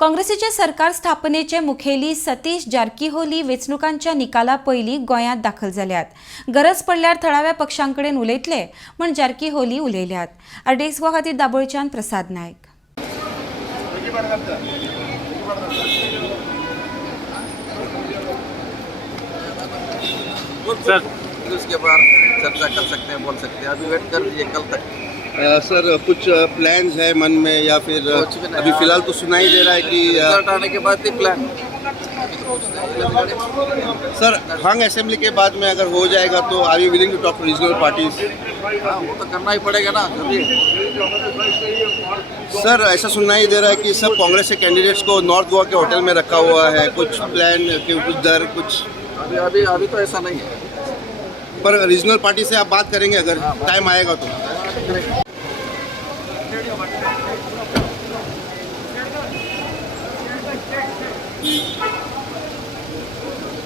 काँग्रेसीचे सरकार स्थापनेचे मुखेली सतीश जारकीहोली वेंचणुकांच्या निकाला पयलीं गोंयांत दाखल जाल्यात। गरज पडल्यार थळाव्या पक्षांकडेन उलयतले म्हण जारकीहोली उलयल्यात। आरडीएक्स गोवा खातीर दाबोळच्यान प्रसाद नायक। सर उसके बाद चर्चा कर सकते हैं, बोल सकते हैं। अभी वेट कर लीजिए कल तक। सर कुछ प्लान्स है मन में या फिर अभी फिलहाल तो सुनाई दे रहा है कि रिजल्ट आने के बाद ही प्लान। सर हंग असेंबली के बाद में अगर हो जाएगा तो are you willing to talk to regional parties? हाँ, वो तो करना ही पड़ेगा ना। सर ऐसा सुनाई दे रहा है कि सब कांग्रेस के कैंडिडेट्स को नॉर्थ गोवा के होटल में रखा हुआ है, कुछ प्लान कुछ दर कुछ। अभी तो ऐसा नहीं है, पर रीजनल पार्टी से आप बात करेंगे अगर टाइम आएगा तो? करेंगे।